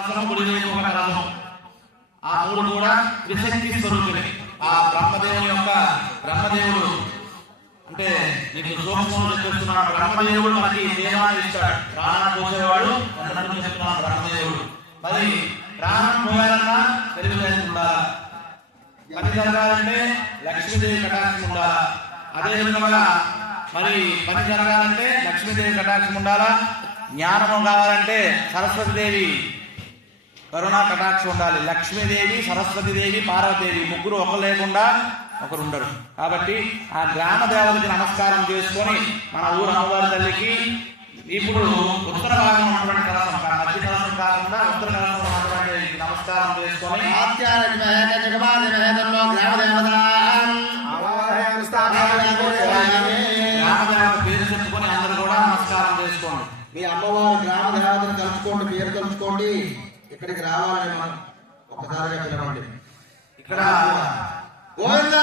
ఆ మూడు కూడా త్రిశక్తి స్వరూపులే. ఆ బ్రహ్మదేవుడు అంటే నీకు సూక్ష్మంలో చెప్పేస్తున్నాడు. బ్రహ్మదేవుడు మనకి దేవాన్ని ఇస్తాడు, ప్రాణాన్ని పోసేవాడు చెప్తున్నాడు బ్రహ్మదేవుడు. మరి ప్రాణం పోయాలన్నా తెలివితేటలు ఉండాలా, పని జరగాలంటే లక్ష్మీదేవి కటాక్షం ఉండాలా. అదేవిధంగా మరి పని జరగాలంటే లక్ష్మీదేవి కటాక్షం ఉండాలా. జ్ఞానము కావాలంటే సరస్వతిదేవి కరుణా కటాక్షం ఉండాలి. లక్ష్మీదేవి, సరస్వతిదేవి, పార్వతీదేవి ముగ్గురు ఒకరు లేకుండా ఒకరు ఉండరు. కాబట్టి ఆ గ్రామ దేవతకి నమస్కారం చేసుకొని మన ఊరు అమ్మవారి తల్లికి ఇప్పుడు ఉత్తర భాగం ఉన్నటువంటి కలసం, మధ్య కలసం కాకుండా ఉత్తర కలసం ఉన్నటువంటి నమస్కారం చేసుకొని గ్రామదేవత పేరు చెప్పుకొని అందరూ కూడా నమస్కారం చేసుకోండి. మీ అమ్మవారు గ్రామ దేవతను కలుసుకోండి, పేరు కలుసుకోండి. ఇక్కడికి రావాలని మనం ఒక్కసారిగా పిలవండి. ఇక్కడ గోవిందా